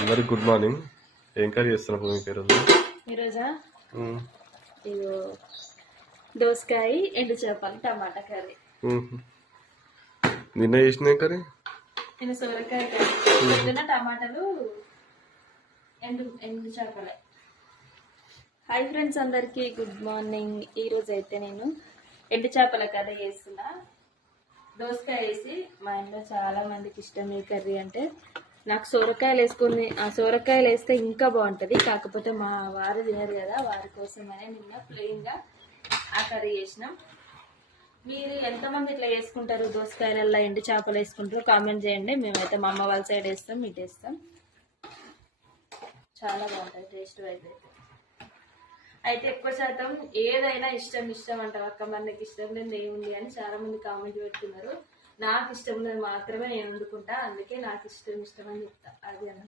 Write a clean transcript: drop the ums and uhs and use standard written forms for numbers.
అందరికి good morning. ఏం curry చేస్తున్నారు మీకు ఈరోజా? ఇగో దోసకాయ, ఎండు చేపలు, టమాటా కర్రీ. నిన్న చేసిన కర్రీ? నేను సొరకాయ కర్రీ, టమాటాలు, ఎండు చేపలే. హాయ్ ఫ్రెండ్స్, అందరికి గుడ్ మార్నింగ్. ఈరోజు అయితే నేను ఎండు చేపల కర్రీ చేస్తున్నా. దోసకాయ వేసి, మా ఇంట్లో చాలా మందికి ఇష్టం ఈ కర్రీ అంటే. నాకు సొరకాయలు వేసుకొని, ఆ సొరకాయలు వేస్తే ఇంకా బాగుంటుంది. కాకపోతే మా వారు తినరు కదా, వారి కోసమనే నిన్న ప్లెయిన్గా ఆ కర్రీ చేసినాం. మీరు ఎంతమంది ఇట్లా వేసుకుంటారు? దోసకాయలల్లో ఎండు చేపలు వేసుకుంటారు కామెంట్ చేయండి. మేమైతే మా అమ్మ వాళ్ళ సైడ్ వేస్తాం, ఇటు వేస్తాం. చాలా బాగుంటుంది టేస్ట్ వైజ్ అయితే ఎక్కువ శాతం ఏదైనా ఇష్టం అంట అక్క, మనకి ఇష్టం లేదు ఏముంది అని చాలా మంది కామెంట్ పెడుతున్నారు. నాకు ఇష్టం లేదు మాత్రమే నేను వండుకుంటా, అందుకే నాకు ఇష్టం అని చెప్తా. అది అన్న